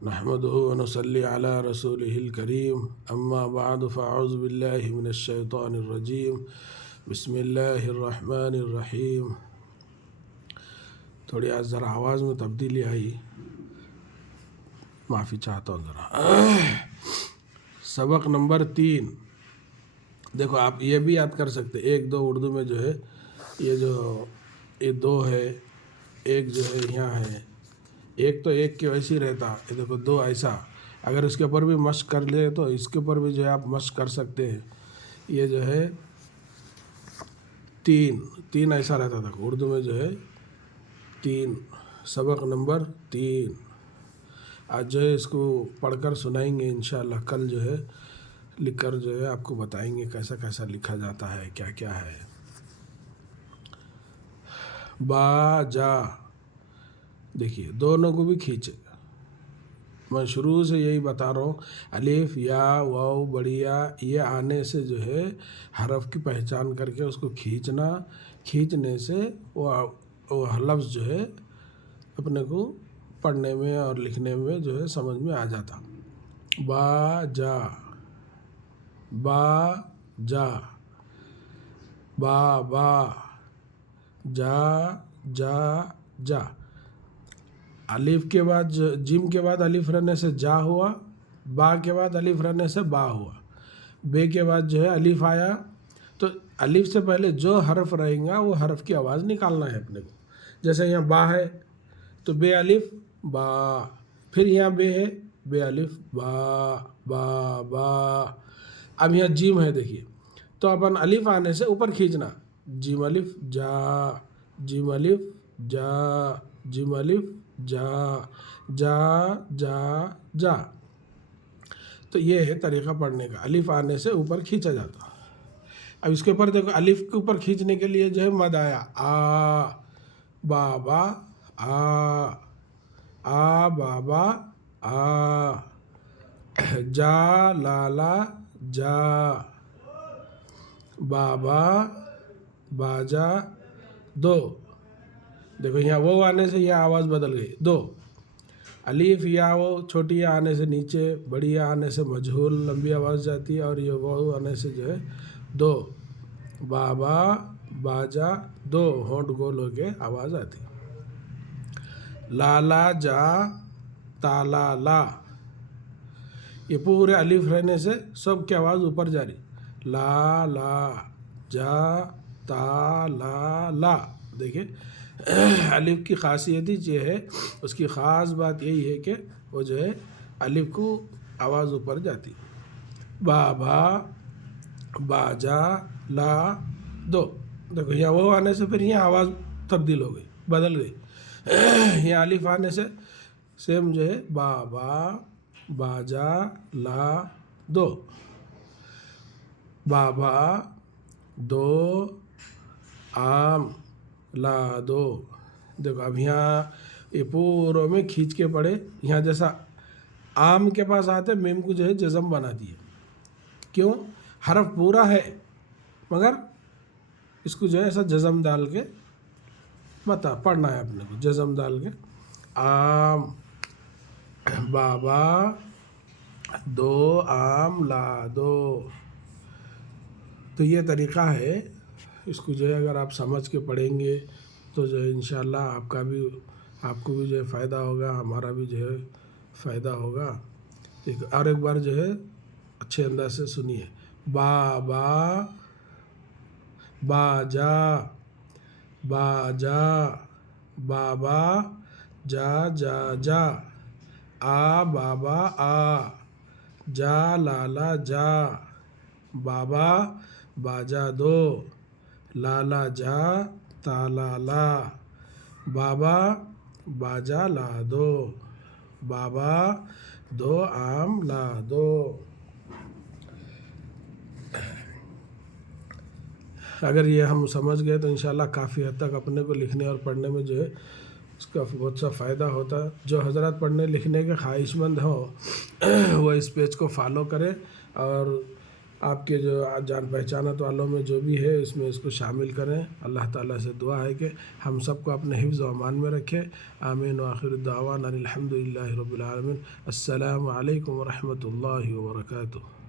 نحمده ونصلي على رسوله الكريم اما بعد فاعوذ بالله من الشیطان الرجیم بسم اللہ الرحمن الرحیم۔ تھوڑی آج ذرا آواز میں تبدیلی آئی، معافی چاہتا ہوں ذرا۔ سبق نمبر 3، دیکھو آپ یہ بھی یاد کر سکتے، 1 2 اردو میں جو ہے یہ 2 ہے، ایک جو ہے یہاں ہے، ایک تو ایک کے ویسے ہی رہتا، یہ دیکھو 2 ایسا، اگر اس کے اوپر بھی مشق کر لے تو اس کے اوپر بھی جو ہے آپ مشق کر سکتے ہیں۔ یہ جو ہے 3 ایسا رہتا تھا اردو میں، جو ہے 3، سبق نمبر 3۔ آج جو ہے اس کو پڑھ کر سنائیں گے انشاءاللہ، کل جو ہے لکھ کر جو ہے آپ کو بتائیں گے کیسا کیسا لکھا جاتا ہے، کیا کیا ہے۔ با جا، دیکھیے دونوں کو بھی کھینچے، میں شروع سے یہی بتا رہا ہوں، الف یا واو بڑیا یہ آنے سے جو ہے حرف کی پہچان کر کے اس کو کھینچنے سے وہ لفظ جو ہے اپنے کو پڑھنے میں اور لکھنے میں جو ہے سمجھ میں آ جاتا۔ با جا، با جا، با با، جا جا جا۔ الف کے بعد جیم کے بعد الف رہنے سے جا ہوا، با کے بعد الف رہنے سے با ہوا، بے کے بعد جو ہے الف آیا، تو الف سے پہلے جو حرف رہیں گا وہ حرف کی آواز نکالنا ہے اپنے کو۔ جیسے یہاں با ہے تو بے الف با، پھر یہاں بے ہے بے الف با با با۔ اب یہاں جیم ہے، دیکھیے تو اپن الف آنے سے اوپر کھینچنا، جیم الف جا، جیم الف جا، جیم الف جا، جا جا جا۔ تو یہ ہے طریقہ پڑھنے کا، الف آنے سے اوپر کھینچا جاتا۔ اب اس کے اوپر دیکھو، الف کے اوپر کھینچنے کے لیے جو ہے مد آیا، آ بابا آ، آ بابا آ، جا لالا جا، بابا باجا دو۔ دیکھو یہاں وہ آنے سے یہ آواز بدل گئی، 2۔ الف یا وہ چھوٹی یا آنے سے نیچے، بڑی یا آنے سے مجہول لمبی آواز جاتی ہے، اور یہ وہ آنے سے جو ہے 2۔ بابا باجا 2، ہونٹ گول ہو کے آواز آتی۔ لالا جا تالا لا، یہ پورے الف رہنے سے سب کی آواز اوپر جاری، لا لا جا تا لا لا۔ دیکھیں الف کی خاصیت ہی یہ ہے، اس کی خاص بات یہی ہے کہ وہ جو ہے الف کو آواز اوپر جاتی۔ بابا باجا لا 2، دیکھو یہاں وہ آنے سے پھر یہاں آواز تبدیل ہو گئی، بدل گئی۔ یہاں الف آنے سے سیم جو ہے بابا باجا لا 2، بابا 2 آم لا 2۔ دیکھو اب یہاں یہ پوروں میں کھینچ کے پڑھے، یہاں جیسا آم کے پاس آتے میم کو جو ہے جزم بنا دیے، کیوں؟ حرف پورا ہے مگر اس کو جو ہے ایسا جزم ڈال کے پڑھنا ہے اپنے کو، جزم ڈال کے۔ آم بابا 2 آم لا 2۔ تو یہ طریقہ ہے، اس کو جو ہے اگر آپ سمجھ کے پڑھیں گے تو جو ہے انشاءاللہ آپ کو بھی جو ہے فائدہ ہوگا، ہمارا بھی جو ہے فائدہ ہوگا۔ اور ایک بار جو ہے اچھے انداز سے سنیے، بابا باجا باجا، بابا جا جا جا، آ بابا آ، جا لالا جا، بابا باجا 2، لالا جا تالا لا، بابا باجا لا 2، بابا 2 آم لا 2۔ اگر یہ ہم سمجھ گئے تو انشاءاللہ کافی حد تک اپنے کو لکھنے اور پڑھنے میں جو ہے اس کا بہت سا فائدہ ہوتا ہے۔ جو حضرات پڑھنے لکھنے کے خواہش مند ہوں وہ اس پیج کو فالو کریں اور آپ کے جو جان پہچانت والوں میں جو بھی ہے اس میں اس کو شامل کریں۔ اللہ تعالیٰ سے دعا ہے کہ ہم سب کو اپنے حفظ و امان میں رکھے۔ آمین وآخر الدعوانا الحمد للہ رب العالمین۔ السلام علیکم ورحمۃ اللہ وبرکاتہ۔